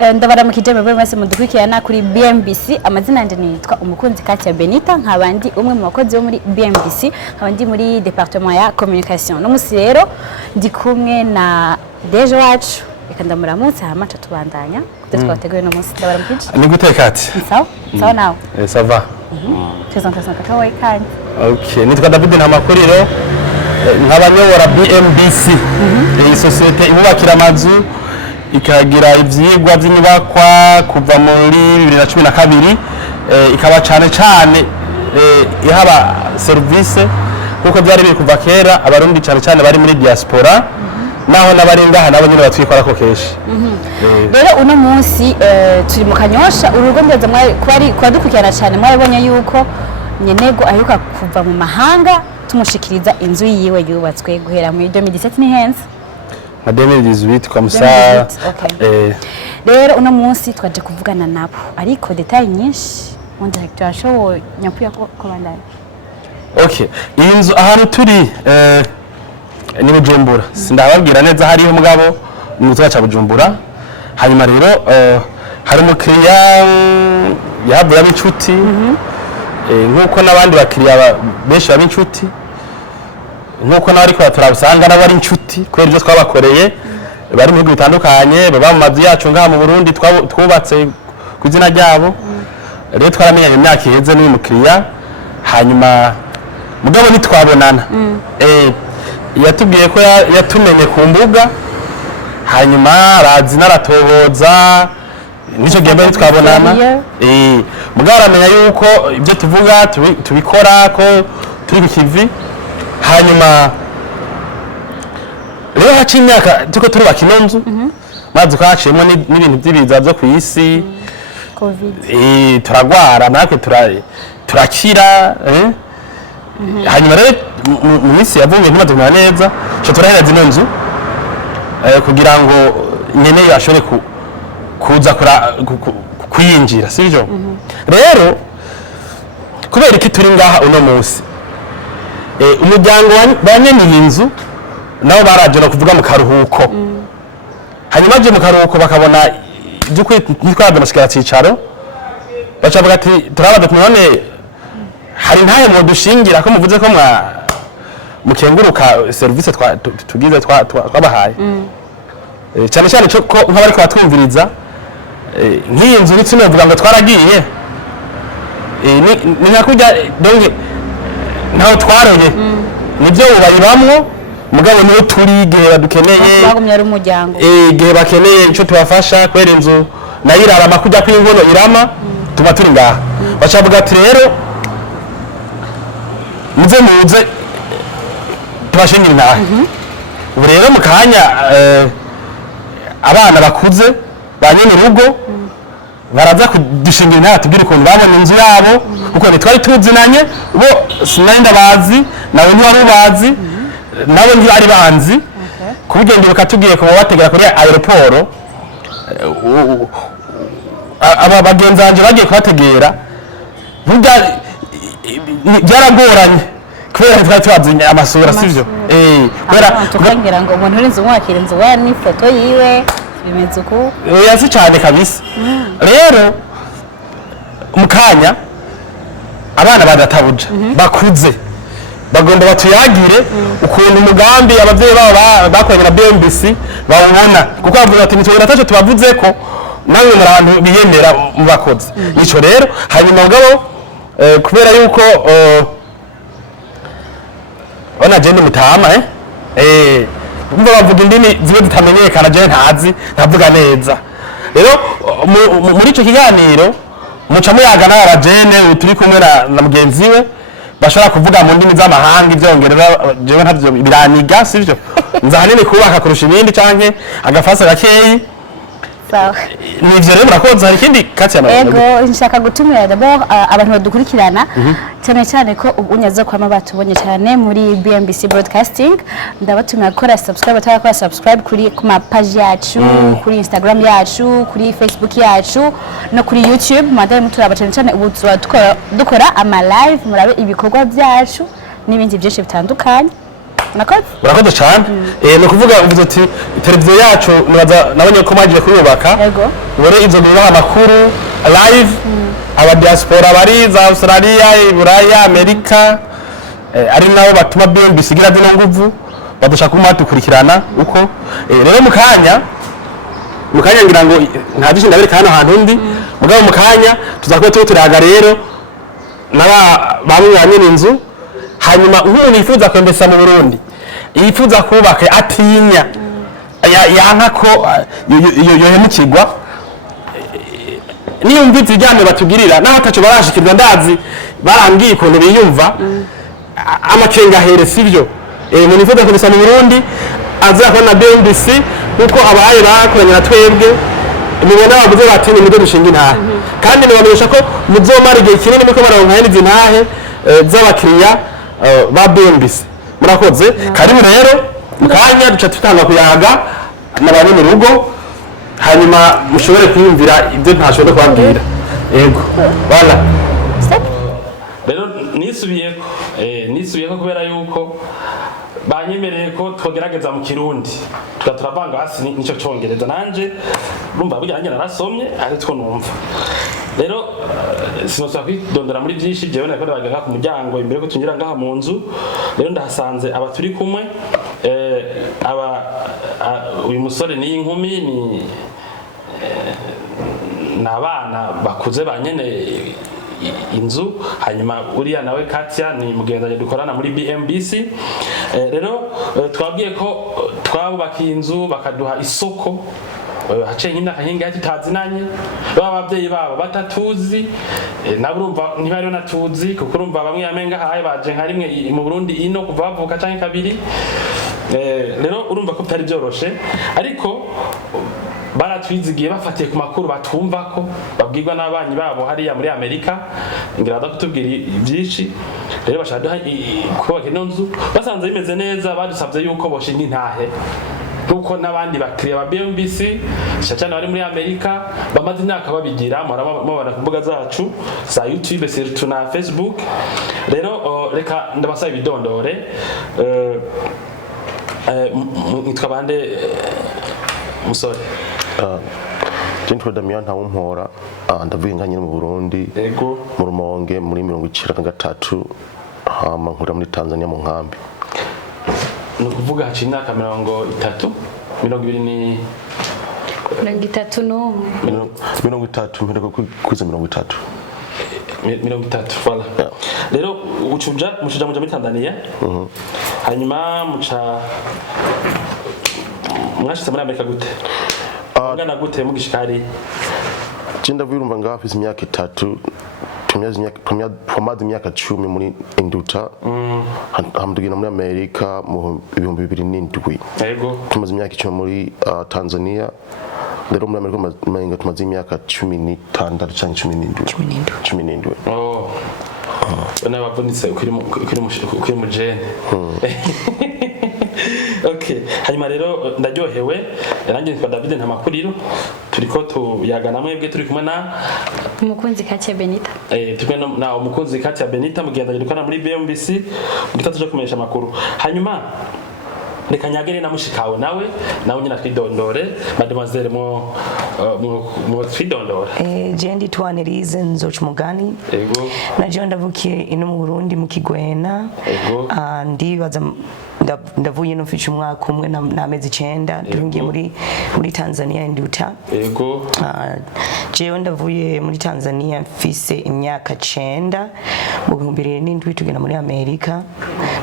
ndabaramukije mwebwe mwese mudukurikirana kuri BMBC. Amazina yanje nitwa umukunzi Katia Benita, nkabandi umwe mu bakozi bo muri BMBC, nkabandi muri departement ya communication. No musi rero ndi kumwe na Deje wacu, reka ndamuramutse hama tubandanya twateguye no musi. Ndabaramukije. Ni gute Kati? Sawa? Sawa nawe? Ça va. Presentation kakawaye kandi. Okay, nitwa David Ntamakorero. Nk'abanyobora BMBC. Iyi societe ibubakira amazu ikagira ivyigwa by'inyubakwa kuva muri 2012 ikaba cyane ihaba service kuko byari biri kuva kera abarundi cyane bari muri diaspora naho nabarengaha nabo nyine batwikora ko keshi. Rero uno munsi turi mu Kanyosha urugo ndeze kwa dukurikirana cyane mwabonye yuko nyenego aheruka kuva mu mahanga tumushikiriza inzu yiwe yubatswe guhera muri 2017 ni henze na 2018 comme ça. Rero uno munsi twaje kuvugana nabo ariko detail nyinshi mon directeur show nyapuya ko bandanye. Okay, iyi nzu ahantu turi ni Bujumbura, sindababwira neza hariho mugabo mu mutwe wa Bujumbura. Hanyuma rero hari umukiriya yavuye abinshuti nkuko nabandi bakiriya benshi babinshuti nkuko nawe ariko turabusanga n'abari inshuti kubera ibyo twabakoreye bari mu bihugu bitandukanye baba mu mazu yacu ngaha mu Burundi twubatse ku izina ryabo. Rero twaramenyanye imyaka iheze n'uyu mukiriya, hanyuma mugabo nitwabonana yatubwiye ko yatumenye ku mbuga, hanyuma arazi naratohoza nico genda nitwabonana mugabo aramenya yuko ibyo tuvuga tubikora ko turi ku kivi. Hanyuma rero haci imyaka tuko turubaka ino nzu maze twaciyemo n'ibintu by'ibiza byo ku isi covid turagwara natwe turakira hanyuma rero mu minsi yavuye ntimatumira neza cyo turahereza ino nzu kugira ngo nyene yashore kuza kuyinjira sivyo. Rero kubera iki turi ngaha uno munsi umuryango banyene inzu nabo baraje no kuvuga mu karuhuko. Hanyuma je mu karuhuko bakabona by'ukuri nitwaje mushikira cicaro bacavuga ati turabaza none hari ntaye mu dushingira ko muvuze ko mukenguruka service tugize twabahaye cyane ko nk'abari kwatwumviriza nk'iyi nzu nitse mvuga ngo twaragiye ni nakujya donc naho twaroye nibyo ubayibamwo mugabo niho turi igihe badukeneye bagumya ari umuryango igihe bakeneye ico tubafasha kwera inzu nayirara makujya kw'ingono irama tuba turi ngaha. Bacavuga ati rero muze tubashingira inaha. Ubu rero mu kanya abana bakuze banyene urugo baraza kudushingira inaha tubwire ukuntu babona inzu yabo kuko ntitwari tuzinanye bo sinari ndabazi nawe ntiwari ubazi nabo ntibari banzi kuburyo ndibuka tugiye kuba bategera kuri aeroport aba bagenzi banje bagiye kubategera burya byaragoranye kubera twari tubazinye amasura sivyo kubera tukagira ngo umuntu uri inzu mwakira inzu wa ni foto yiwe bimeze uko yasi cyane kabisa. Rero mukanya abana badatabuja bakuze bagomba batuyagire ukuntu umugambi abavyeyi babo bakoranye na BMBC bawubona kuko bavuga ati nitwe nataje tubavuze ko namwe muri abantu biyemera mu bakozi nico. Rero hanyuma mugabo kubera yuko ona je mutama umva bavuga indimi zibe zitamenyekana je ntazi ntavuga neza. Rero muri ico kiganiro muca muyaga n'abajene turi kumwe na mugenzi we bashobora kuvuga mu ndimi z'amahanga ivyongerera jewe ntavyo biraniga sivyo nzahanini kubaka kurusha ibindi canke agafasa gakeyi. sawa nivyo rero murakoze. Hari ikindi Katia ego nshaka gutumira d'abord abantu badukurikirana cyane ko unyaza kwama batubonye cyane muri BMBC broadcasting ndabatumira gukora subscribe atakora subscribe kuri kuma page yacu kuri Instagram yacu kuri Facebook yacu no kuri YouTube madame muturaba cyane ubu dukora ama live murabe ibikorwa byacu n'ibindi byinshi bitandukanye murakoze cyane ni ukuvuga uvuze ati televiziyo yacu nabonye ko mwagiye kuyubaka ubone ibyo bibaha amakuru live aba diaspora bari za Australia Buraya Amerika ari nabo batuma BMBC igira dino nguvu badusha kumatukurikirana uko rero mukanya ngira ngo ntabishe ndabereka hano hantu ndi mugabo mukanya tuzakuba turaga rero naba bamwe inzu hanyuma umuntu yifuza kwembesa mu Burundi yifuza kubaka atinya yanka ko yohemukirwa niyo mvitsi ijyanye batugirira naho ataco barashikirwa ndazi barambwiye ukuntu biyumva amakenga here sivyo umuntu yifuza kwembesa mu Burundi azakora na BMBC nkuko abaye bakoranye na twebwe mubona bavuze bati ni mudo dushinga intahe kandi nibamenyesha ko muzomara igihe kinini muko baronka yindi intahe z'abakiriya ba BMBC murakoze karibu rero mukanya duca tutanga kuyaga nabari mu rugo hanyuma mushobore kwiyumvira ibyo ntashobora kubabwira yego wala rero nisubiyeko kubera yuko banyemereye ko twogerageza mu Kirundi turavanga hasi nico congereza nanje urumva burya nanjye narasomye ari two numva rero sinosaba kwidondora muri byinshi jewe nako bagaga ku muryango imbere ko tungira ngaha mu nzu rero ndahasanze aba turi kumwe uyu musore ni inkumi ni nabana bakuze banyene inzu hanyuma uriya nawe Katia ni mugenzi dukorana muri BMBC rero twabwiye ko twabubakiye inzu bakaduha isoko hace nk'imyaka hinga tutazinanye abavyeyi babo batatuzi nabo urumva ntibari natuzi kuko urumva bamwe yamenga haye baje nka rimwe mu Burundi ino kuva bavuka canke kabiri rero urumva ko bitari byoroshe ariko baratwizigiye bafatiye ku makuru batumva ko babwirwa n'abanyi babo hariya muri Amerika ngira kutubwira byinshi rero bashaka kubaka ino nzu basanze bimeze neza badusabye yuko boshinga intahe kuko n'abandi bakiriya ba BMBC cyane bari muri Amerika bamaze imyaka babigira mubana ku mbuga zacu za YouTube surtout na Facebook rero reka ndabasaba ibidondore nitwa bande musore Jentwa Damian Ntawumpora ndavuye nganye mu Burundi mu Rumonge muri 1993 hama nkura muri Tanzania mu nkambi no kuvuga haci imyaka 30 20 mpereko kwiza 30 voilà rero ucuja muri Tanzania hanyuma muca mwashitse muri Amerika gute ngana gute mugishikari Jinda virumva ngafise imyaka 3 tumaze imyaka 10 muri Induta hamdugina muri Amerika mu 2007 yego tumaze imyaka 10 muri Tanzania rero muri Amerika tumaze imyaka 16 cyangwa 17 oh nabavunitse ukiri mu jene okay hanyuma rero ndaryohewe nanjye nitwa David Ntamakuriro turiko tuyagana mwebwe turi kumwe na umukunzi Katia Benita turi na umukunzi Katia Benita mugendanye dukana muri BMBC mugitatu cyo kumenyesha makuru hanyuma reka nyagere na mushikawe nawe nyina twidondore mademoiselle mu twidondore jendi twanirize nzocumugani yego naje ndavukiye ino mu Burundi mu Kigwena yego ndibaza ndavuye no mfisha umwaka umwe n'amezi 9 ndungiye muri Tanzania Induta yego jewe ndavuye muri Tanzania mfise imyaka 9 mu 2007 tugenda muri Amerika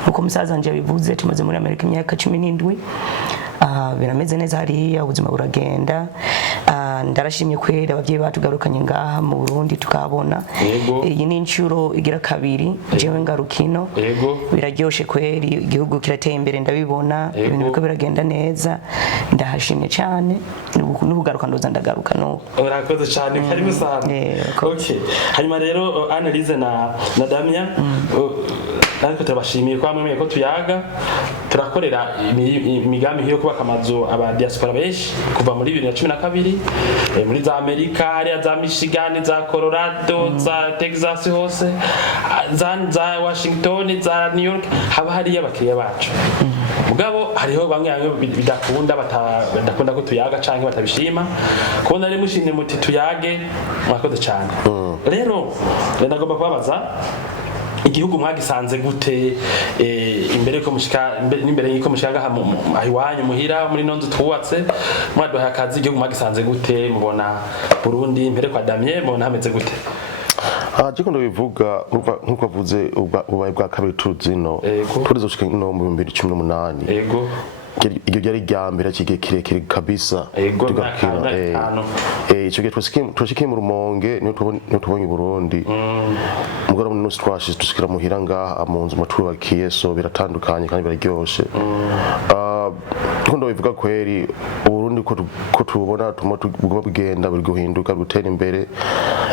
uko musaza nje bivuze tumaze muri Amerika imyaka 17 birameze neza hariya ubuzima buragenda ndarashimye kwera abavyeyi batugarukanye ngaha mu Burundi tukabona iyi ni incuro igira kabiri jewe ngarukino biraryoshe kwera igihugu kirateye imbere ndabibona ibintu biko biragenda neza ndahashimye cyane n'ubugaruka ndoza ndagaruka no urakoze cyane karibu sana okay hanyuma rero Annelise na Damia natwe turabashimiye kwa mwemeye ko tuyaga turakorera imigambi yo kubaka amazu aba diaspora benshi kuva muri 2012 muri za Amerika hariya za Michigan za Colorado za Texas hose za Washington za New York haba hariya abakiriya bacu mugabo hariho bamwe bidakunda ko tuyaga canke batabishima kubona ari mushimye muti tuyage mwakoze cyane rero ndagomba kubabaza igihugu mwagisanze gute imbere ko mushika imbere y'iko mushaka ahiwanyu muhira muri nonzo twubatse mwaduha akazi igihugu mwagisanze gute mubona Burundi imbere kwa Damien mubona hameze gute Jiko ndabivuga nkuko avuze ubaye bwa kabiri tuzino turizoshika no mu 2018 yego iryo ryari ryambere kigiye kirekire kabisa tugakira ico gihe twashikiye mu Rumonge niyo tubonye Burundi mugora mu nusu twashije dushikira muhira ngaha mu nzu matubakiye so biratandukanye kandi biraryoshe bivuga kweri Burundi ko tubona tugomba kugenda buri guhinduka gutera imbere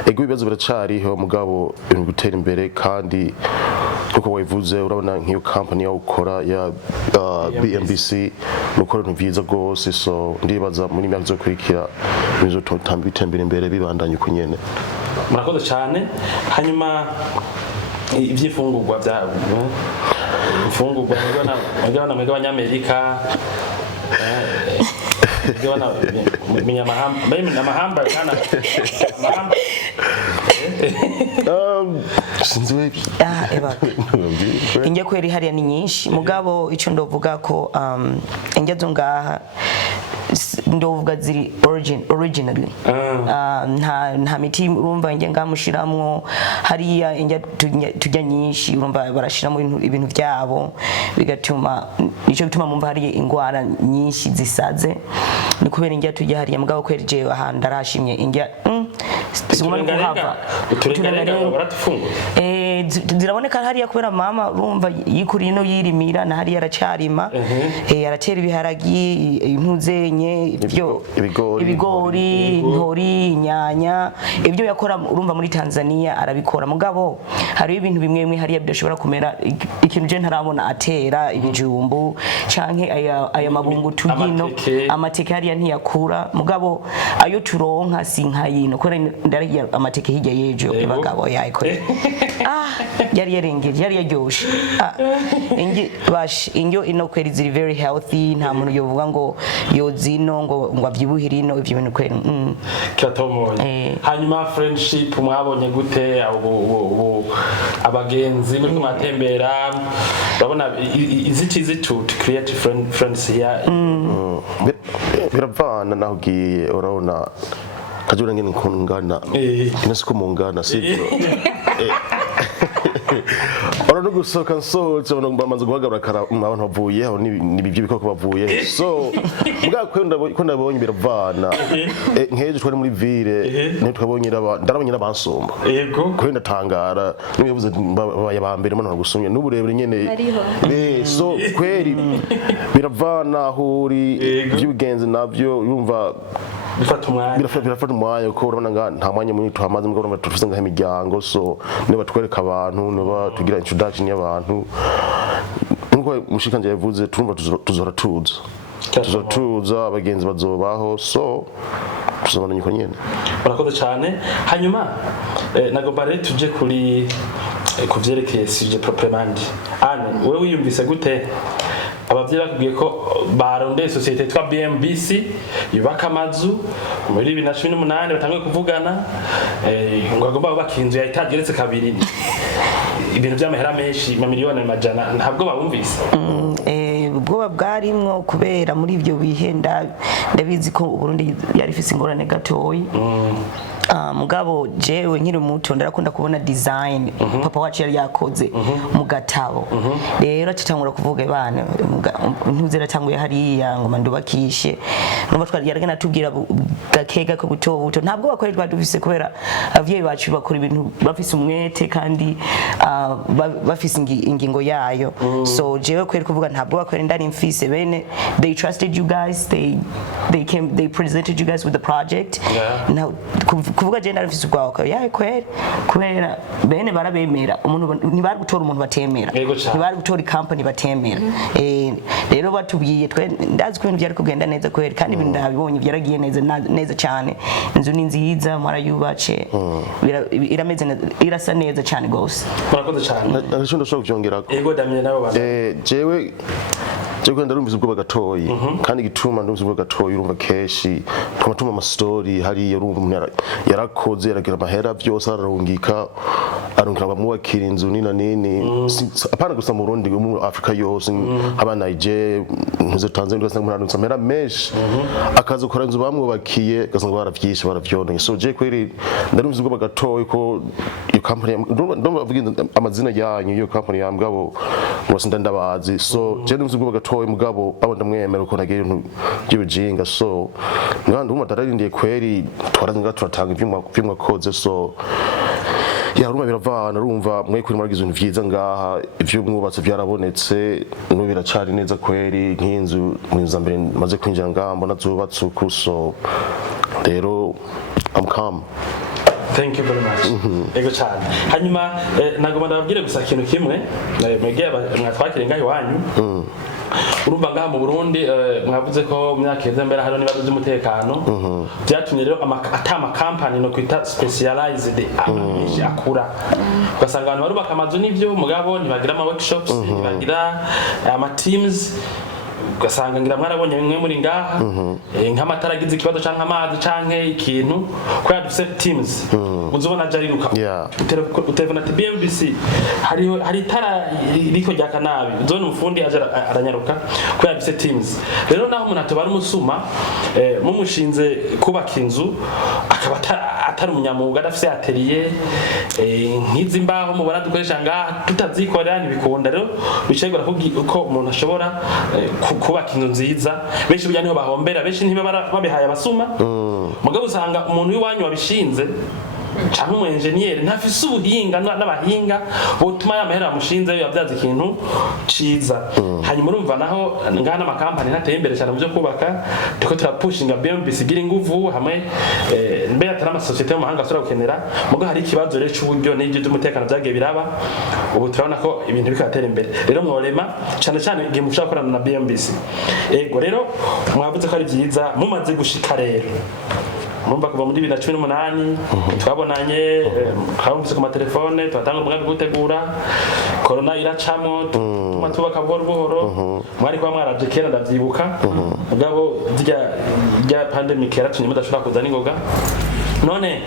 ego ibibazo biracariho mugabo ibintu gutera imbere kandi uko wabivuze urabona nk'iyo company ya ukora ya BMBC mukora ibintu byiza rwose so ndibaza muri myaka zikurikira bizotambira imbere bibandanye uko nyene murakoze cyane hanyuma ivyifungurwa bya ifungurwa bagana Amerika Gwana mahamba kana mahamba sinzwe eba inge kweri hariya ni nyinshi mugabo ico ndovuga ko inge zo ngaha ndovuga ziri originally nta miti urumva inge ngamushiramwo hariya inge tujya nyinshi urumva barashiramo ibintu byabo bigatuma ico bituma mumva hari ingwara nyinshi zisaze ni kubera inge tujya hariya mugabo kweri je ahandi arashimye inge siguma kuhava ziraboneka hariya kubera mama urumva yikuriye no yirimira na hariya aracarima aratera ibiharagi impuzenye ibyo ibigori ntori inyanya ibyo yakora urumva muri Tanzania arabikora mugabo hari ibintu bimwe hariya bidashobora kumera ikintu je ntarabona atera ibijumbu canke aya mabungu tugino amateke hariya ntiyakura mugabo ayo turonka sinkayino kore ndari amateke hirya yejo ibagabo yayikore yari yarengeje yari yaryoshe ingi bash ingyo ino kweri ziri very healthy nta muntu yovuga ngo yozino ngo abyibuhira ino ivyo bintu kweri katomoye hanyuma friendship mwabonye gute abagenzi muri kumatembera babona izikizi to create friends here biravana naho giye urabona kajura ngene nkungana inasiko mungana sivyo no gusoka nsohotse bamaze guhagarara kara abantu bavuye aho nibivyo bikoko bavuye so mbwa ko ndabonye biravana nkeje twari muri ville ne twabonye ndarabonye n'abansumba yego ko ndatangara nibivuze bayabambere mano gusumye n'uburebure nyene so kweri biravana huri by'ugenzi navyo yumva birafata umwanya ko urabona nga nta mwanya munini tuhamaze mugabo tufise nga imiryango so niba twereka abantu niba tugira introduction y'abantu nkuko mushikanje yavuze turumva tuzora tuza abagenzi bazobaho so tuzobana nyiko nyene urakoze cyane hanyuma nagomba rero tuje kuri kuvyerekeye sujet proprement ane wewe wiyumvise gute abavyeyi bakubwiye ko barondeye societe twa BMBC yubaka amazu muri 2018 batangiye kuvugana ngo agomba bakinzu ya etage geretse kabiri ibintu by'amahera menshi miliyoni amajana ntabwo babumvise ubwoba bwarimwo kubera muri ivyo bihenda ndabizi ko Burundi yari ifise ingorane gatoyi mugabo jewe nkiri muto ndarakunda kubona design papa wacu yari yakoze mu gatabo rero tutangura kuvuga bana ntuzera tanguye hariya ngo mandubakishe numva twari yaragana tubwira gakega ko buto ntabwo bakorerwa dufise kubera avyeyi bacu bakora ibintu bafise umwete kandi bafise ingingo yayo so jewe kweri kuvuga ntabwo bakorera ndari mfise bene they trusted you guys they presented you guys with the project now kuvuga je narafise ubwako yaye kweri kubera bene barabemera umuntu ntibari gutora umuntu batemera ntibari gutora company batemera rero batubwiye twe ndazi ko ibintu byari kugenda neza kweri kandi ibintu ndabibonye byaragiye neza cyane inzu ni nziza marayubace irameze irasa neza cyane gose murakoze cyane ndashobora kuvyongera ego Damien nabo jewe je kwenda ndumvise ubwoba gatoyi kandi gituma ndumvise ubwoba gatoyi urumva keshi tumatuma ama story hari urumva umuntu yarakoze yaragira amahera byose ararungika bamwubakira inzu nina nini apana gusa mu Burundi mu Afrika yose aba Niger ntuze Tanzania ugasanga umuntu arunze amahera menshi akaza gukora inzu bamwubakiye ugasanga baravyishe baravyoneye so je kweri ndarumvise ubwoba gatoyi ko iyo company ndumva avuga amazina yanyu iyo company yambwabo mwose ndabazi so je ndumvise ubwoba gatoyi mugabo abo ndamwemera uko nagiye ibintu by'ibijinga so ngandi umwe atararindiye kweri twarazinga turatanga ivyumwa koze so yaruma biravana urumva mwe kuri muragize ibintu vyiza ngaha ivyo mwubatse byarabonetse no biracari neza kweri nk'inzu mwiza mbere maze kwinjira ngaha mbona zubatse uko so rero I'm calm. Thank you very much. Ego cyane. Hanyuma nagomba ndababwire gusa ikintu kimwe mwegeye mwatwakire ngaho iwanyu. Urumva ngaha mu Burundi mwavuze ko mu myaka yeze mbere hari nibazo by'umutekano byatumye rero atama company no kwita specialized myinshi akura ugasanga abantu barubaka amazu n'ibyo mugabo ntibagira ama workshops ntibagira ama teams ugasanga ngira mwarabonye bimwe muri ngaha nk'amatara agize ikibazo canke amazi canke ikintu ko yadufise teams uzobona jariruka utelefona ati BMBC hari tara riko rya kanabi uzone umufundi aranyaruka ko yadufise teams rero naho umuntu atobara umusuma mumushinze kubaka inzu akaba atari umunyamuga adafise atelier nk'izi mbaho mubona dukoresha ngaha tutazikorera ntibikunda rero bicegura ko umuntu ashobora kubaka inzu nziza benshi burya niho bahombera benshi ntibaba babihaye abasuma mugabo usanga umuntu w'iwanyu wabishinze canke umu engineer ntafise ubuhinga n'abahinga botuma yamahera mushinze yabyaza ikintu ciza hanyuma urumva naho ngana amakampani ntateye imbere cyane mu byo kubaka tuko turapushinga BMBC gira inguvu hamwe mbere atari amasosiyete yo mahanga asura gukenera mugo hari ikibazo rero cy'uburyo n'ibyo by'umutekano byagiye biraba ubu turabona ko ibintu bikatera imbere rero mworema cyane cyane igihe mushaka gukorana na BMBC ego rero mwavuze ko ari byiza mumaze gushika rero mumba kuva muri 2018 twabonanye twabumvise ku matelefone twatanga umugambi gutegura corona iracamo tuma tubaka buhoro mwari kwa mwaravye kera ndavyibuka mugabo rya pandemic yaratumye mudashobora kuza n'ingoga none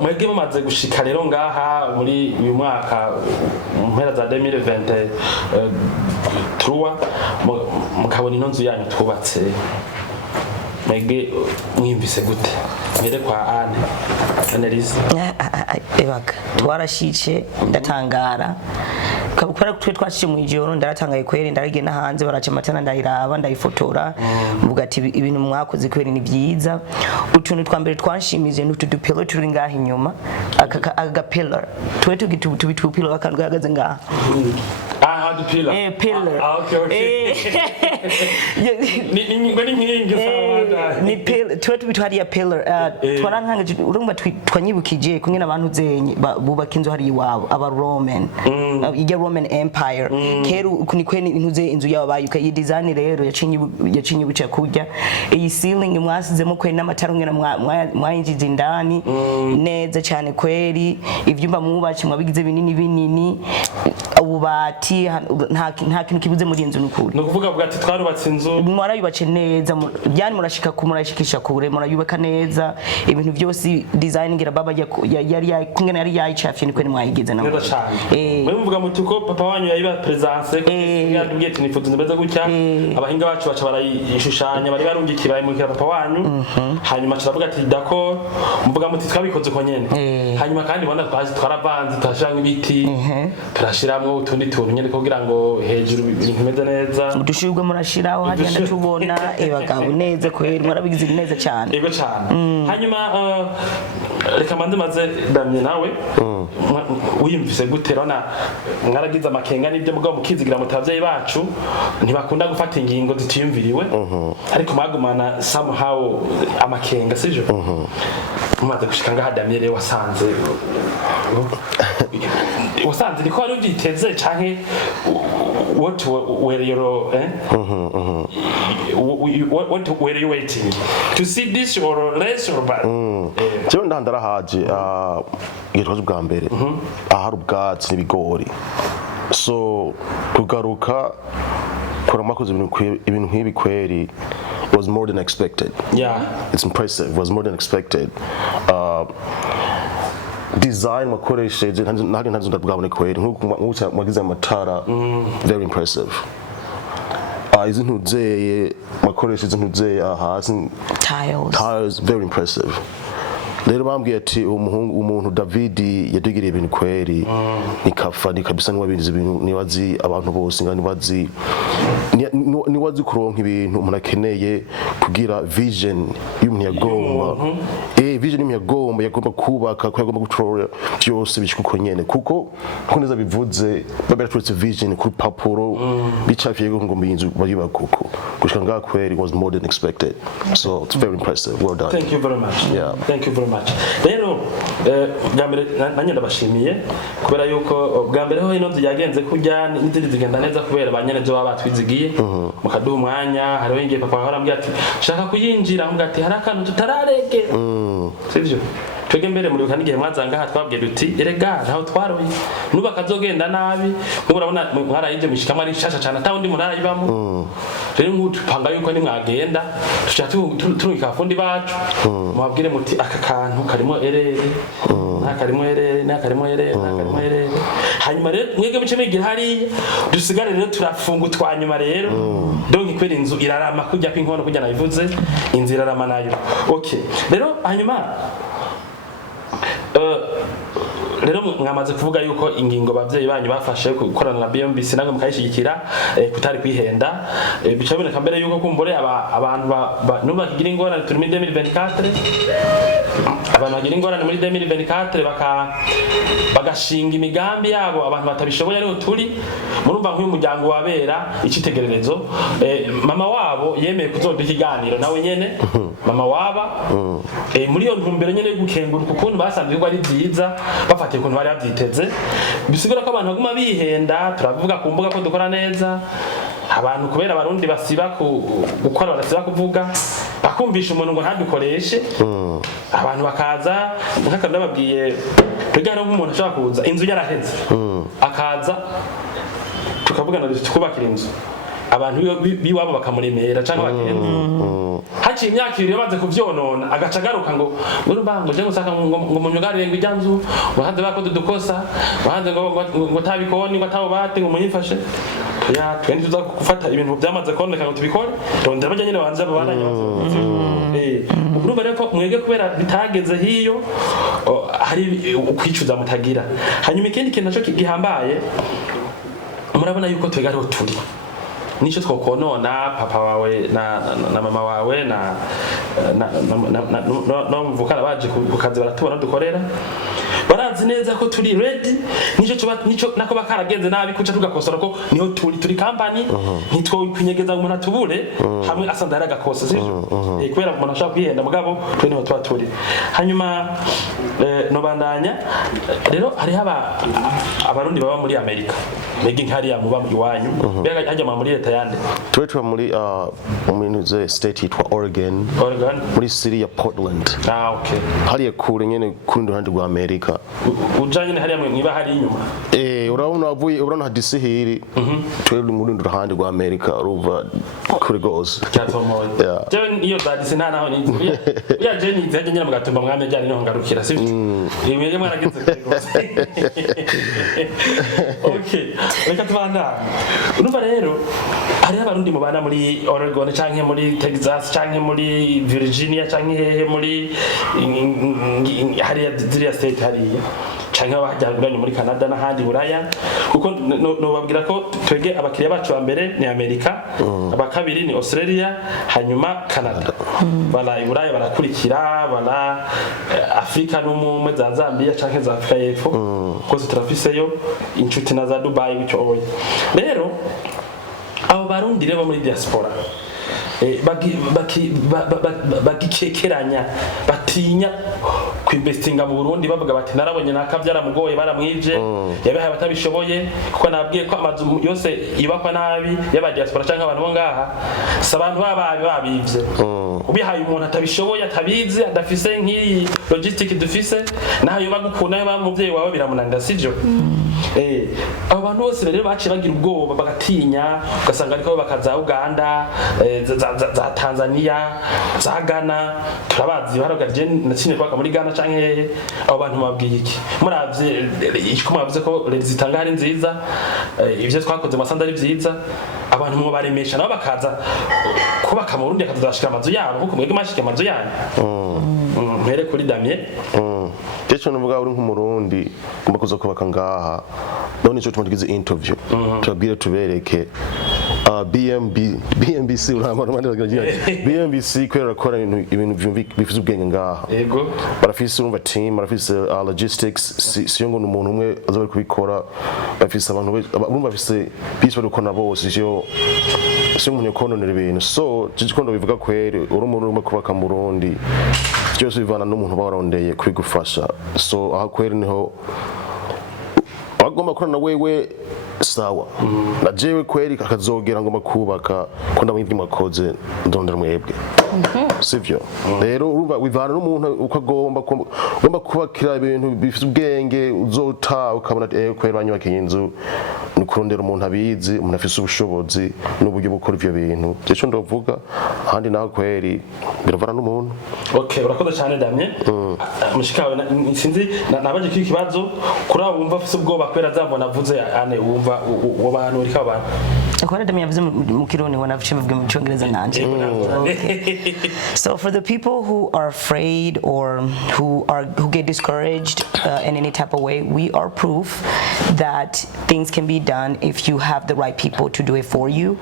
mwebwe mumaze gushika rero ngaha muri uyu mwaka mu mpera za 2020 mukabona ino nzu yanyu twubatse mwege mwimvise gute mbere kwa Anne Annelise ebaka twarashice ndatangara kabukora kutwe twashice mu ijoro ndaratangaye kweri ndaragenda hanze baraca amatana ndayiraba ndayifotora mvuga ati ibintu mwakoze kweri ni byiza utuntu twa mbere twanshimije n'utu dupillar turi ngaha inyuma aga pillar twe tubitu pillar akantu gahagaze ngaha pillar pillar okay ni pillar twe tubitwariya pillar twarankanga urumva twanyibukije kumwe n'abantu zenye bubaka inzu hari iwabo aba Roman ijya Roman Empire kero ni kweni intuze inzu yabo bayuka iyi design rero yacinye buca kujya iyi ceiling mwasizemo kweni n'amatara umwe mwayinjiza indani neza cyane kweri ivyumba mwubaci mwabigize binini ububati nta kintu kibuze muri inzu n'ukuri no kuvuga bwa ati twarubatse inzu mwarayubace neza byani murashika kumurashikisha kure murayubaka neza ibintu byose design ngira baba yari kungena yari yayicafye nikwe mwayigeze neza cyane mvuga muti ko papa wanyu yayiba presence yadubwiye ati nifuza nibeza gutya abahinga bacu baca barayishushanya bari barungikiye bayimukira papa wanyu hanyuma caravuga ati d'accord mvuga muti twabikoze ko nyene hanyuma kandi banda twaravanze twashiramo ibiti turashiramwo utundi tuntu nyene kugira ngo hejuru ibintu bimeze neza udushirwe murashiraho hariya ndacubona ebagabo neza kweri mwarabigize neza cyane yego cyane hanyuma reka mbanze maze damye nawe uyimvise guterana mwaragize amakenga n'ibyo mugabo mukizigira mutavyeyi bacu ntibakunda gufata ingingo zitiyumviriwe ariko mwagumana somehow amakenga sije mumaze gushika ngaha damye rero wasanze niko wari ubyiteze canke what were your what were you waiting to see this or less or bad cyo ndandarahaje yitwaje bwa mbere ahari ubwatsi n'ibigori so kugaruka kora mwakoze ibintu nk'ibi kweri. It was more than expected. Yeah. It's impressive. It was more than expected. Design wakoresheje nari ntazo ndabwabone kweri nk'uko mwagize amatara. Very impressive. Izi ntuzeye wakoresheje ntuzeye hasi tiles very impressive. Rero bambwiye ati umuntu David yadugiriye ibintu kweri nikafa nikabisa niwabizi ibintu niwazi abantu bose ngani niwazi kuronka ibintu umuntu akeneye kugira vision y'umuntu yagomba vision y'umuntu yagomba kubaka ko yagomba gutorora byose bishikuko nyene kuko neza bivuze baberatse vision ku papuro bicafiye ngo mbinzu bariba kuko gushika ngaha kweri was more than expected, so it's very impressive. Well done. Thank you very much. Yeah. Thank you very much. Rero bwa mbere nanye ndabashimiye kubera yuko bwa mbere ho ino nzu yagenze kujya n'izindi zigenda neza kubera banyene byo baba batwizigiye mukaduha umwanya hariho ingiye papa arambwira ati shaka kuyinjira mbwa ati hari akantu tutararege sivyo twege mbere muri kanige mwazanga ha twabwiye duti erega aho twaroye nuba kazogenda nabi murabona mwarayije mishikama ari shasha cyane atawundi murayibamo rero nk'utupanga yuko ni mwagenda tuca turika fundi bacu mubabwire muti aka kantu karimo erere nakarimo erere nakarimo erere nakarimo erere hanyuma rero mwege bice migira hari dusigare rero turafunga twanyuma rero donc ikwera inzu irarama kujya kw'inkono kujya nabivuze inzu irarama nayo. Okay rero hanyuma rero mwamaze kuvuga yuko ingingo bavyeyi banyu bafashe gukorana na BMBC namwe mukayishigikira kutari kwihenda bica biboneka mbere yuko kumbure abantu nuba kigira ingorane turi muri 2024 abantu bagira ingorane muri 2024 bagashinga imigambi yabo abantu batabishoboye ariho turi murumva nk'uyu muryango wabera icitegererezo mama wabo yemeye kuzoduha ikiganiro nawe nyene mama waba muri iyo ntumbero nyene gukengura ukuntu basanzwe ko ari byiza bafatiye ukuntu bari babyiteze bisigura ko abantu baguma bihenda turavuga ku mbuga ko dukora neza abantu kubera abarundi basiba gukora barasiba kuvuga bakumvisha umuntu ngo ntadukoreshe abantu bakaza nk'akandi babwiye rega no nk'umuntu ashaka kuza inzu yaraheze akaza tukavugana tukubakira inzu abantu biwabo bakamuremera cyangwa bagenda haciye imyaka ibiri baze kuvyonona agaca garuka ngo urumbango je gusaka ngo munyugarire ngo ijyanzu bahanze bakoze dukosa bahanze ngo tabikoni ngo tawo bate ngo munyifashe ya twendi tuza gufata ibintu byamaze koneka ngo tubikore rondera bajya nyine banze babandanye urumva rero ko mwege kubera bitageze hiyo hari ukwicuza mutagira hanyuma ikindi kintu naco gihambaye murabona yuko twegariho turi nico twokonona papa wawe na mama wawe no mvukana baje kukazi baratubona dukorera barazi neza ko turi ready nico nako bakaragenze nabi kuca tugakosora ko niho turi company nitwo kwinyegeza umuntu atubure hamwe asanda yaragakosa sivyo kubera umuntu ashaka kwihenda mugabo twe niho turi hanyuma no bandanya rero hari abarundi baba muri Amerika megi nkariya muba mu iwanyu bega hajya muri leta yande twe muri state yitwa Oregon muri city ya Portland. Okay hariya kure nyene kundi ruhande rwa Amerika ujanye ne hariya mwiba hari inyuma urabona wavuye urabona hadisi hiri twe muri ruhande rwa Amerika ruva kuri goes cyatomoye jewe iyo dadisi nta naho ni ya jeni zaje nyina mugatumba mwame jani no ngarukira sivyo imwe mwaragize okay reka tubanda urumva rero hari abarundi mubana muri Oregon canke muri Texas canke muri Virginia canke hehe muri hariya ziriya state hariya canke abajyanye muri Canada n'ahandi buraya kuko no babwira ko twege abakiriya bacu ba mbere ni Amerika abakabiri ni Australia hanyuma Canada bala buraya barakurikira bala Afrika no za Zambia canke za Afrika y'Epfo kose turafiseyo inshuti na za Dubai bico oye rero abo barundi rero muri diaspora bagikekeranya batinya kwinvestinga mu Burundi bavuga bati narabonye nakavyara mugoye baramwije yabaye batabishoboye kuko nabwiye ko amazu yose ibakwa nabi yaba diaspora canke abantu bo ngaha sabantu babivye ubihaye umuntu atabishoboye atabizi adafise nk'iyi logistic dufise naho yoba gukunda yoba muvyeyi wawe biramunanira sivyo abo bantu bose rero baciye bagira ubwoba bagatinya ugasanga ariko bakaza Uganda za Tanzania za Ghana turabazi baragarije natsinye kwaka muri Ghana canke abo bantu mabwiye iki muravye iko mwavuze ko leta zitanga ari nziza ivyo twakoze masanda ari vyiza abantu mwo baremesha nabo bakaza kubaka mu Burundi akazashika amazu yabo kuko mwege mashike amazu yanyu mpere kuri Damien Jecho nuvuga uri nk'umurundi ngomba kuza kubaka ngaha none cyo tumugize interview tubabwire tubereke BMBC BMBC kwera kora ibintu bifuza ubwenge ngaha yego barafise urumva team barafise logistics siyo ngo umuntu umwe azobari kubikora bafise abantu urumva bafise bise bari gukora bose siyo umuntu yakononera ibintu so cyo bivuga kwere uri umuntu umwe kubaka mu Burundi cyose bivana n'umuntu barondeye kwigufasha so aha kwere niho bagomba korana wewe sawa na jewe kweri kakazogera ngomba kubaka ko ndabindi mwakoze ndondera mwebwe sivyo rero urumva bivana n'umuntu uko agomba kubakira ibintu bifite ubwenge uzota ukabona kweri banyubaka inzu ni kurondera umuntu abizi umuntu afise ubushobozi n'uburyo bukora ivyo bintu cyo ndavuga handi naho kweri biravana n'umuntu okay urakoze cyane Damien mushikawe sinzi nabaje kiki kibazo kuri abo bumva afise ubwoba kwera azabona avuze ane wumva abantu uri kabana Akora Damien yavuze mu Kirundi ngo navuze mu Cyongereza nanje So for the people who are afraid or who get discouraged in any type of way, we are proof that things can be done if you have the right people to do it for you.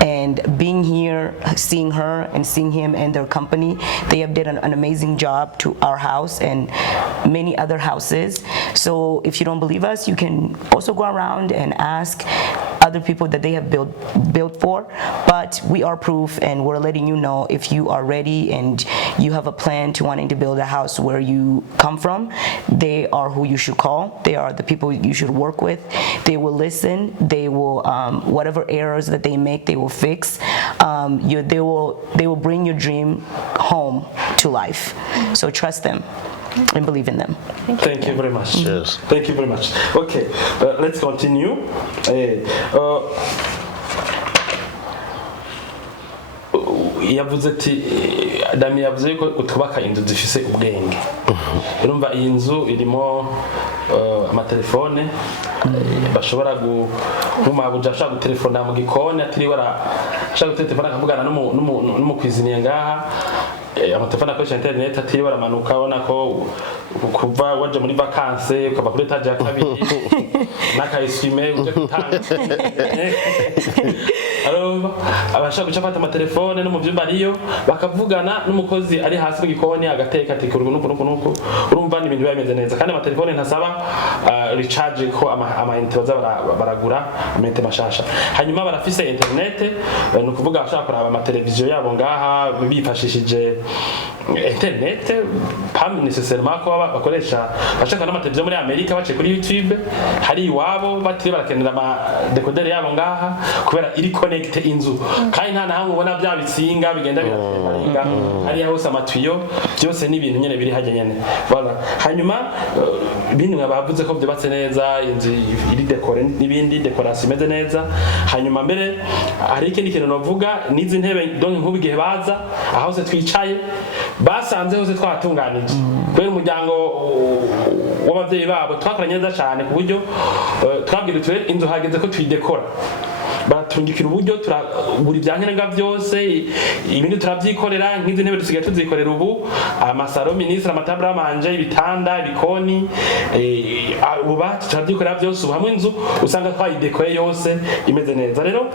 And being here, seeing her and seeing him and their company, they have done an amazing job to our house and many other houses. So if you don't believe us, you can also go around and ask other people that they have built for, but we are proof and we're letting you know if you are ready and you have a plan to wanting to build a house where you come from, they are who you should call. They are the people you should work with. They will listen. They will whatever errors that they make, they will fix. They will bring your dream home to life. So trust them and believe in them. Thank you very much. Yes. Thank you very much. Okay, let's continue. Yavuze ati Damien yavuze ko utubaka inzu zifise ubwenge. Urumva iyi nzu irimo amatelefone bashobora gumabuja ashaka gutelefona mu gikoni atiriwe ashaka gutelefona akavugana n'umukwiziniye ngaha amatelefone akoresha internet atiriwe aramanuka abona ko kuva waje muri vacances ukaba kuri etage ya kabiri nakayiswime uje gutanga arumva abashaka gucafata amatelefone no mu byumba ariyo bakavugana n'umukozi ari hasi mu gikoni agateka ati kurugo nuko urumva ni ibintu bimeze neza kandi amatelefone ntasaba recharge ko ama internet baragura amente mashasha hanyuma barafise internet no kuvuga bashaka kuraba ama televiziyo yabo ngaha bifashishije internet pas nécessairement ko bakoresha bashaka n'amateleviziyo muri Amerika bace kuri YouTube hari iwabo batiri barakenera ama decoder yabo ngaha kubera iri connect inzu kandi nta nahamwe ubona bya bitsinga bigenda biratenga hari hose amatuyo byose n'ibintu nyene biri hajya nyene voilà hanyuma ibindi bavuze ko byubatse neza inzu iri dekore n'ibindi decoration imeze neza hanyuma mbere hari ikindi kintu navuga n'izi ntebe donc nk'ubigihe baza aho se twicaye basanze hose twatunganije kubera umuryango w'abavyeyi babo twakoranye neza cyane ku buryo twabwira twe inzu hageze ko tuyidekora batungikira uburyo turagura ibyankenerwa byose ibindi turabyikorera nk'izi ntebe dusigaye tuzikorera ubu amasaro ministre amatabra manje ibitanda ibikoni uba turabyikorera byose ubu hamwe inzu usanga twayidekoye yose imeze neza rero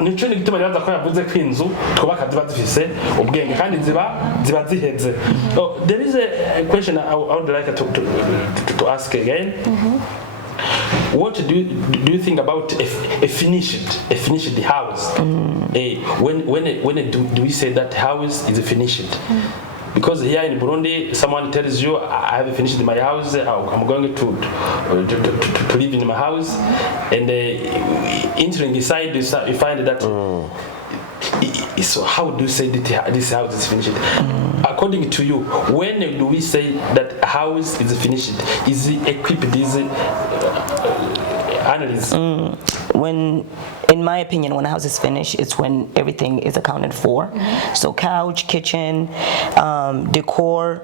nico ni gituma baza ko yavuze ko inzu twubaka ziba zifise ubwenge kandi ziba ziheze there is a question I would like to ask again. What do you think about a finished house? When do we say that house is finished? Because here in Burundi, someone tells you, I have finished my house, I'm going to live in my house, and entering inside, you find that So how do you say that this house is finished? According to you, when do we say that house is finished? Is it equipped? Is it analysis? When, in my opinion, when a house is finished, it's when everything is accounted for. So couch, kitchen, decor,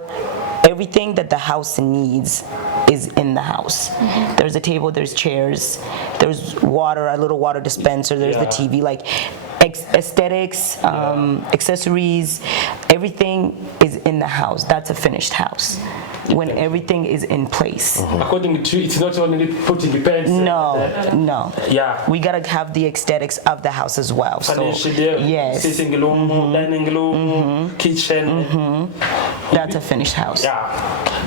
everything that the house needs is in the house. There's a table, there's chairs, there's water, a little water dispenser, there's the TV, like aesthetics, accessories, everything is in the house. That's a finished house. When everything is in place. According to you, it's not only putting the pens. No. Yeah. We gotta have the aesthetics of the house as well. Furniture, yes. sitting room, dining room, kitchen. That's a finished house. Yeah.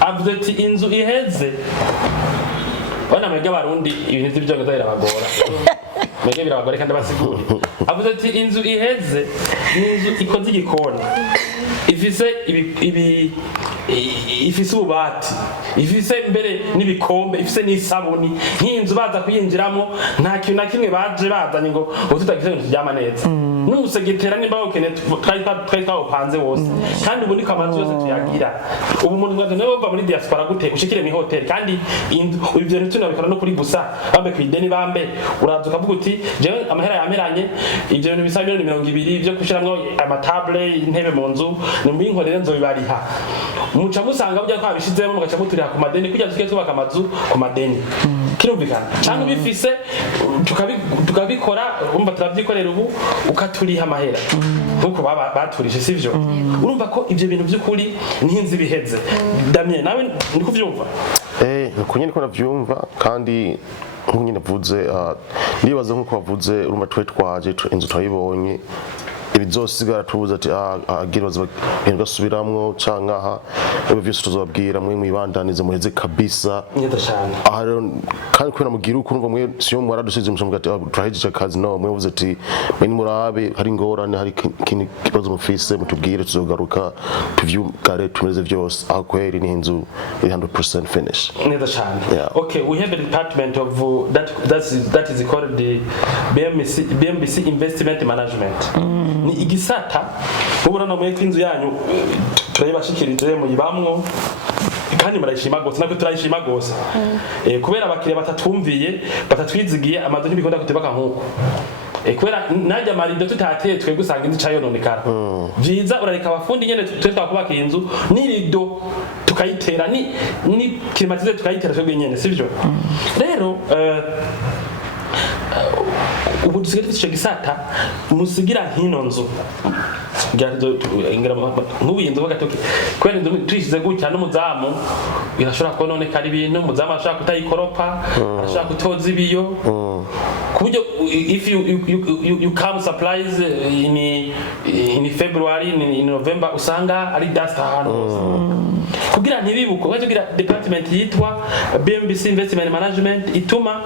After the inzu iheze. Wana mwege abarundi ibintu by'ibyo birabagora. Mwege birabagora kandi basigura. After the inzu iheze, inzu ikoze igikoni. Ifise ububati, ifise mbere n'ibikombe, ifise n'isabuni, nk'inzu baza kuyinjiramo nta kintu na kimwe baje bazanye ngo tutagize ngo turyama neza. N'umusegetera nimba ukene twari twawupanze wose, kandi ubu niko amazu yose tuyagira. Ubu umuntu ngo nawe bava muri diaspora gute ushikire mu hotel, kandi ibyo bintu tunabikora no kuri busa bambe kw'ideni bambe uraza ukavuga uti jewe amahera yameranye ibyo bintu bisa $200 byo kushiramwo amatable intebe mu nzu nimwinkorere nzobibariha. Muca musanga burya ko abishizemo mugaca muturiha ku madeni kugira tuke twubaka amazu ku madeni. Kirumvikana cyangwa bifise tukabikora urumva turavyikorera ubu ukaturiha amahera nkuko baturije sivyo. Urumva ko ivyo bintu by'ukuri n'inzi biheze. Damien nawe niko vyumva? Kunyene ko navyumva kandi nkunyene navuze ndibaza nkuko bavuze urumva twaje inzu twayibonye ibizosigara tubuza ati agira baza gasubiramwo canka aha ibyo byose tuzobabwira mwe mwibandanize muheze kabisa nyeda cyane aha rero kandi kwena mugira uko urumva mwe siyo mwaradusize mushamwe ati turahejeje akazi no mwe uvuze ati mwe murabe hari ingorane hari kini kibazo mufise mutubwire tuzogaruka tuvyugare tumeze byose aho kweri ni inzu 100% finish nyeda cyane. Okay, we have a department of that is called the BMBC investment management. Ni igisata ubura no mweke inzu yanyu turayibashikirije muyibamwo kandi murayishima gose nako turayishima gose kubera abakiriya batatwumviye batatwizigiye amazu ntibikunda kutebaka nkuko kubera najya marido tutateye twe gusanga inzu cayononekara vyiza urareka abafundi nyene twetwa kubaka inzu n'irido tukayitera ni climatiser tukayitera cyo nyene sivyo. Rero ubu dusigaye dufite gisata musigira hino nzu nk'ubuyinzu bagatoke kwene twishize gutya n'umuzamu birashobora kononekara ibintu umuzamu ashaka kutayikoropa ashaka kutoza ibiyo kuburyo if you come supplies in February in November usanga ari dust ahantu kugira ntibibuko kugira department yitwa BMBC investment management ituma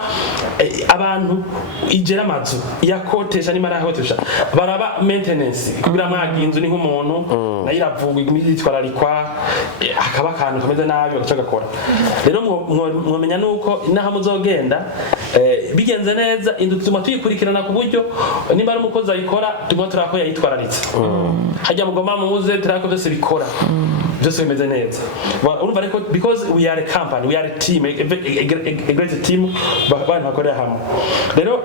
abantu igera amazu yakotesha ni mara hotesha baraba maintenance kugira mwagi inzu ni nk'umuntu nayiravuga imyitwararikwa akaba kantu kameze nabi bagaca gakora. Rero mwomenya nuko naha muzogenda bigenze neza inzu tuma tuyikurikirana ku buryo nimba ari umukozi ayikora tuma turako yayitwararitse hajya mugoma muze turako byose bikora byose bimeze neza. Urumva ariko because we are a company, we are a team, a great team abantu bakorera hamwe. Rero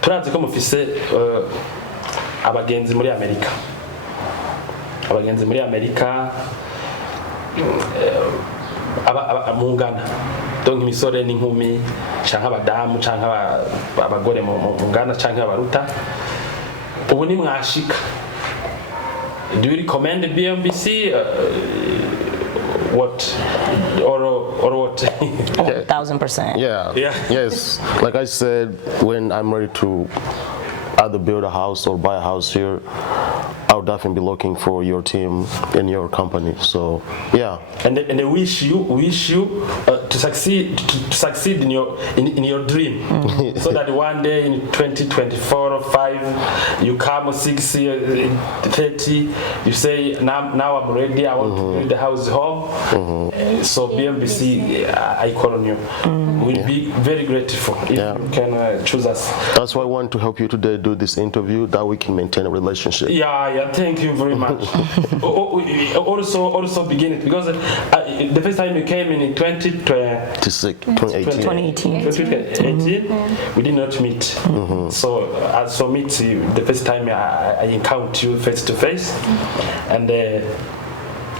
turazi ko mufise abagenzi muri Amerika mungana donc imisore n'inkumi canke abadamu canke abagore mungana canke abaruta ubu ni mwashika. Do you recommend the BMBC what or what? 1000%. Yeah. Yes. Like I said, when I'm ready to either build a house or buy a house here, I'll definitely be looking for your team in your company. So yeah. And I wish you to succeed in your dream, so that one day in 2024 or 5 you come 6 years, 30, you say now I'm ready. I want to build the house home. So BMBC, I call on you. We'll be very grateful if you can choose us. That's why I want to help you today do this interview, that we can maintain a relationship. Yeah, thank you very much. Also begin it, because the first time you came in 2018, we did not meet. So I saw meet you the first time I encountered you face to face, and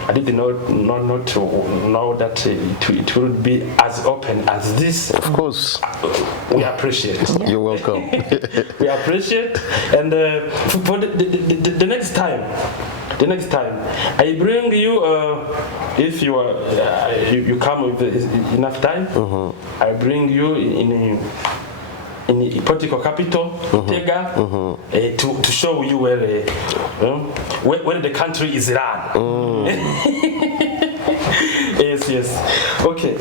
I did not know that it would be as open as this. Of course. We appreciate. You're welcome. We appreciate, and for the next time, I bring you, if you are you come with enough time, I bring you in political capital, Tega, to show you where the country is run. Yes. Okay.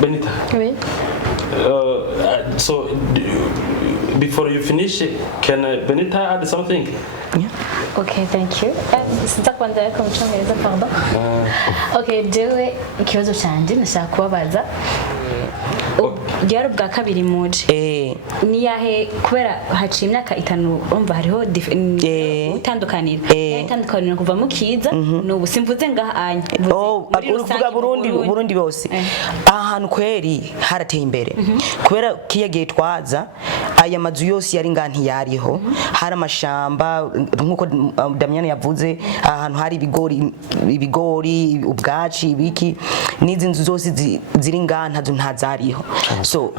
Benita. Oui. So before you finish, can Benita add something? Yeah. Okay, thank you. Sinza kwanza yako mchongereza, pardon. Okay, jewe ikibazo canje nashaka kubabaza. Ryari bwa kabiri muje. Ni yahe kubera haciye imyaka 5 umva hariho utandukanira. Itandukanira kuva mukiza n'ubu simvuze ngaha anya. Uruvuga Burundi bose. Ahantu kweri harateye imbere. Kubera kiyagiye twaza aya mazu yose yari nganti yariho. Hari amashamba nkuko Damien yavuze, ahantu hari ibigori ubwaci ibiki n'izi nzu zose ziri nganta ntazariho. So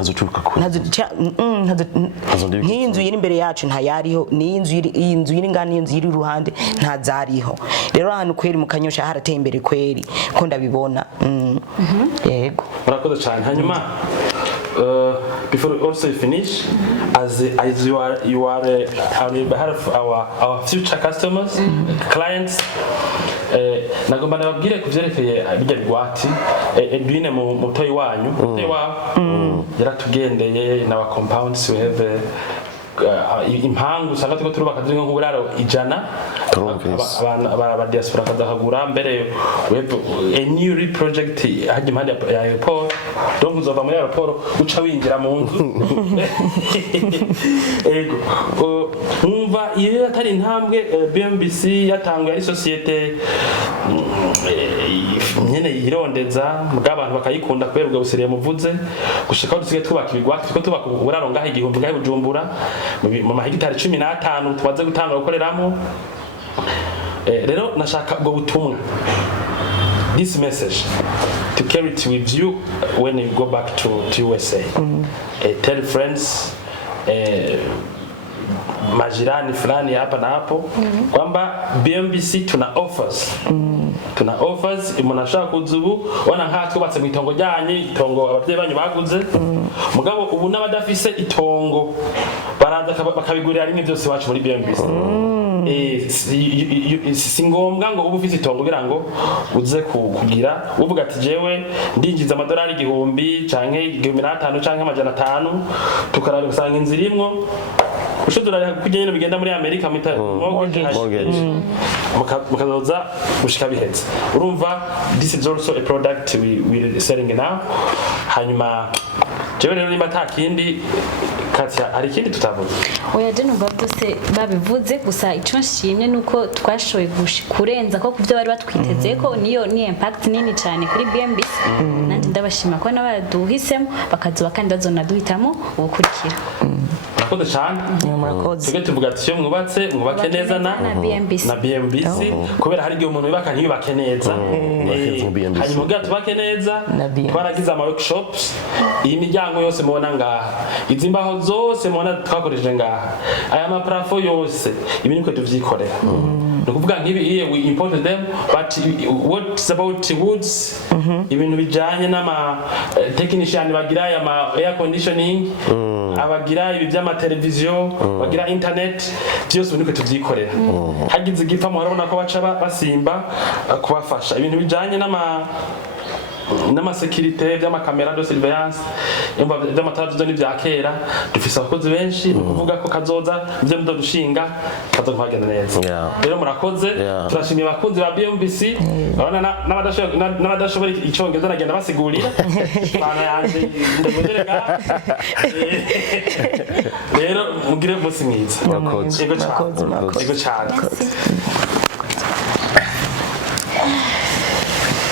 nk'inzu yiri imbere yacu ntayariho, n'inzu yiri ngana n'inzu yiri ruhande ntazariho. Rero ahantu kweri mu Kanyosha harateye imbere kweri ko ndabibona. Yego. Murakoze cyane. Hanyuma before also finish, as you are on behalf of our future customers, clients, nagomba nababwire kuvyerekeye bijya bigwati Edwine mu mutoyi wanyu yaratugendeye na wa compounds we have impangu usanga tuko turubaka ziri nk'uburaro 100 aba diaspora kadahagura mbere a new project haje impande ya airport, donc uzova muri airport uca winjira mu nzu ego umva iyo atari intambwe BMBC yatanguye ari societe nyene yirondeza bw'abantu bakayikunda kubera ubwo busiriye muvuze gushika dusige twubaka ibigwati tuko tubaka uburaro ngaho igihumbi ngaho Bujumbura mu mahegitari 15 tumaze gutanga gukoreramo. Rero nashaka ubwo butumwa, this message to carry it with you when you go back to USA. Tell friends, majirani fulani hapa na hapo kwamba BMBC tuna offers. Tuna offers, munashaka kuzubu wana nka twubatse mu itongo ryanye, itongo abavyeyi banyu baguze. Mugabo ubu n'abadafise itongo baraza bakabigurira rimwe byose bacu muri BMBC. Si ngombwa ngo ubu ufite itongo kugira ngo uze kugira uvuga ati jewe ndinjiza amadolari 1000 canke 1500 canke amajana 5 tukarara gusanga inzira imwo ushudura kugenda bigenda muri Amerika mita mortgage mukazoza gushika bihetse. Urumva this is also a product we selling now. Hanyuma jewe rero nimba takindi Katya ari kindi tutavuze. Oya je numva byose babivuze, gusa ico nshimye nuko twashoye kurenza ko kuvyo bari batwiteze ko niyo ni impact nini cyane kuri BMBC. Nandi ndabashima ko nabaduhisemo bakazuba kandi bazona duhitamo ubukurikira. Murakoze cyane. Murakoze. Tuge tuvuga ati yo mwubake neza na BMBC kubera hari igihe umuntu yubaka ntiyubake neza. Hanyuma ubwa tubake neza twaragize ama workshops, iyi miryango yose mubona ngaha, izi mbaho zose mubona twakoresheje ngaha, aya maparafo yose ibi niko tuvyikorera. no kuvuga nk'ibi we imported them but what's about woods ibintu bijanye n'ama technician bagira ama air conditioning abagira ibi by'ama televiziyo bagira internet byose niko tuvyikorera hagize igipfa muharabona ko baca basimba kubafasha ibintu bijanye n'amasekirite by'amakamera de surveillance by'amatara byo n'ibya kera dufise abakozi benshi kuvuga ko kazoza ibyo mudushinga kazokwagenda neza rero murakoze turashimiye abakunzi ba BMBC abana n'abadashobora icyongereza nagenda basigurira bana yanje ndagoderega rero mugire umunsi mwiza ego cyane